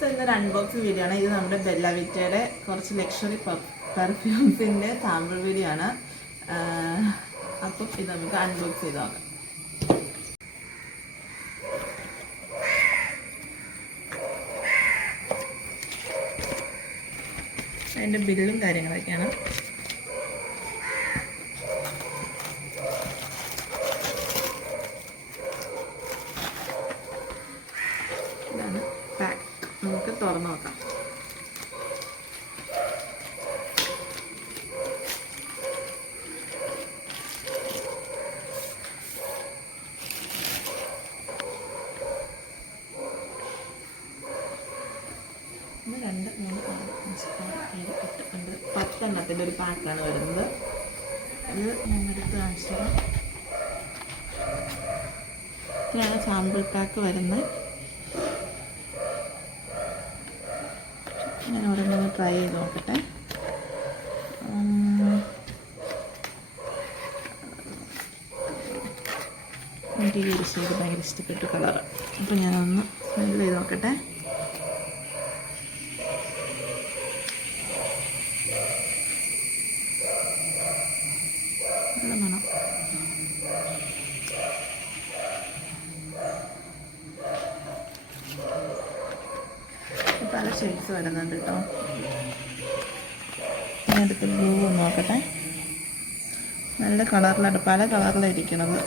So ഇന്നൊരു unboxing video ആണ്. ഇത് നമ്മുടെ ബെല്ല വിറ്റയുടെ കുറച്ച് ലക്ഷറി പെർഫ്യൂംസിൻ്റെ സാമ്പിൾ വീഡിയോ ആണ്. അപ്പം ഇത് നമുക്ക് അൺബോക്സ് ചെയ്ത് നോക്കാം. അതിൻ്റെ ബില്ലും കാര്യങ്ങളൊക്കെയാണ്. ഇതാണ് പാക്ക്. നമുക്ക് തുറന്ന് നോക്കാം. ഇത് 2, 3, 4, 5, 6, 7, 8, 9, 10 എണ്ണത്തിൻ്റെ ഒരു പാക്കാണ് വരുന്നത്. അത് ഞങ്ങളെടുത്ത് കാണിച്ചത്. ഇതാണ് സാമ്പിൾ പാക്ക് വരുന്നത്. ഞാൻ ഒരെണ്ണം ട്രൈ ചെയ്ത് നോക്കട്ടെ. എനിക്ക് ഈ ഒരു ഷെയ്ഡ് ഭയങ്കര ഇഷ്ടപ്പെട്ടു കളറ്. അപ്പോൾ ഞാനൊന്ന് സ്മെൽ ചെയ്ത് നോക്കട്ടെ. നല്ല മണം. പല ഷെയ്ഡ്സ് വരുന്നുണ്ട് കേട്ടോ. ഞാനെടുത്ത് ബ്ലൂ ഒന്ന് നോക്കട്ടെ. നല്ല കളറിലാണ്, പല കളറിലാണ് ഇരിക്കുന്നത്.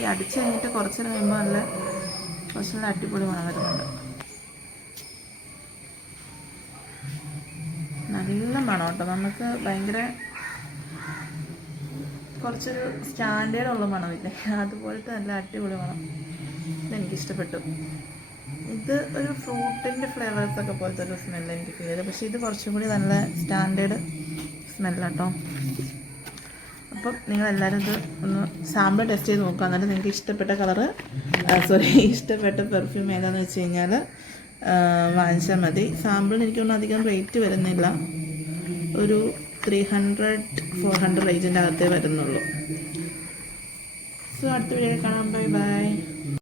ഈ അടിച്ച് കഴിഞ്ഞിട്ട് കുറച്ച് കഴിയുമ്പോൾ കുറച്ചുകൂടെ അടിപൊളി മണം വരുന്നുണ്ട്. നല്ല മണം കേട്ടോ. നമുക്ക് ഭയങ്കര കുറച്ചൊരു സ്റ്റാൻഡേർഡുള്ള മണമില്ലേ, അതുപോലത്തെ നല്ല അടിപൊളി മണം. ഇതെനിക്കിഷ്ടപ്പെട്ടു. ഇത് ഒരു ഫ്രൂട്ടിൻ്റെ ഫ്ലേവേഴ്സൊക്കെ പോലത്തെ ഒരു സ്മെല്ല് എനിക്ക് ഫീൽ ചെയ്തു. പക്ഷേ ഇത് കുറച്ചും കൂടി നല്ല സ്റ്റാൻഡേർഡ് സ്മെല്ലാട്ടോ. അപ്പം നിങ്ങളെല്ലാവരും ഇത് ഒന്ന് സാമ്പിൾ ടെസ്റ്റ് ചെയ്ത് നോക്കുക. എന്നിട്ട് നിങ്ങൾക്ക് ഇഷ്ടപ്പെട്ട ഇഷ്ടപ്പെട്ട പെർഫ്യൂം ഏതാണെന്ന് വെച്ച് കഴിഞ്ഞാൽ വാങ്ങിച്ചാൽ മതി. സാമ്പിളിന് എനിക്കൊന്നും അധികം റേറ്റ് വരുന്നില്ല. ഒരു 300-400 റേഞ്ചിൻ്റെ അകത്തേ വരുന്നുള്ളൂ. സോ അടുത്ത വീഡിയോ കാണാം. Bye bye.